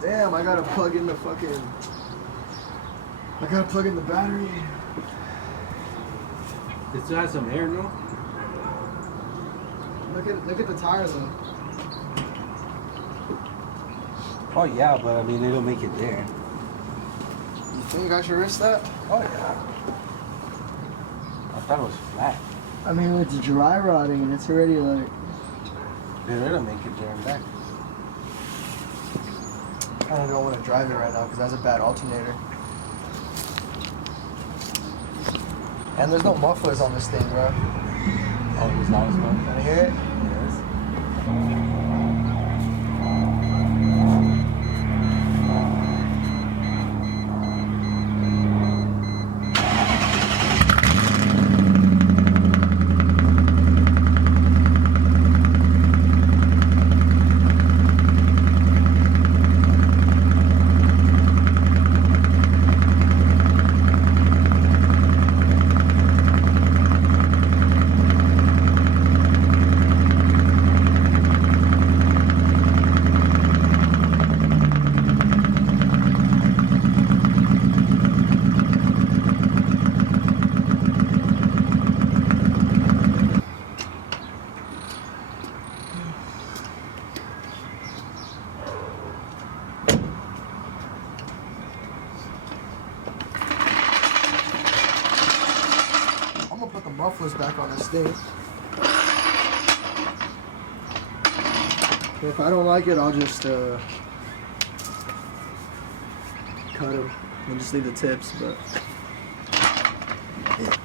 Damn, I gotta plug in the fucking... I gotta plug in the battery. It still has some air, no? Look at the tires though. Oh yeah, but I mean, it'll make it there. You think I should risk that? Oh yeah. I thought it was flat. I mean, it's dry rotting and it's already like... Dude, it'll make it there and back. I don't want to drive it right now because that's a bad alternator. And there's no mufflers on this thing, bro. Oh, there's not as much. Wanna hear it? Yes. Put the mufflers back on this thing. If I don't like it, I'll just cut them and just leave the tips. But yeah.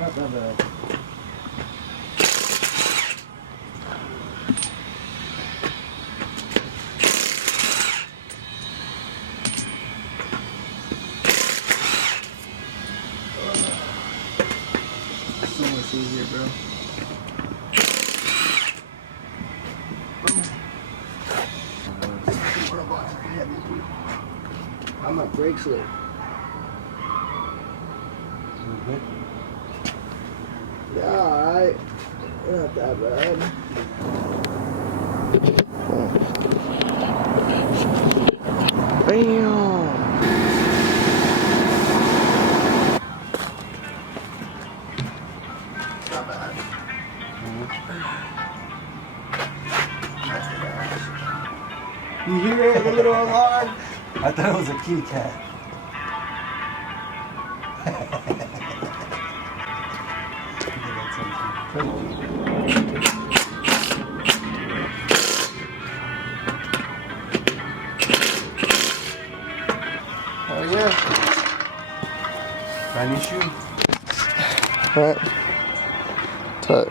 Not that bad. So much easier, bro. How my brakes look? Yeah, alright. Not that bad. Bam! Not bad. You hear it, the little alarm? I thought it was a kitty cat. Oh yeah. Brand new shoe. Alright. Tut.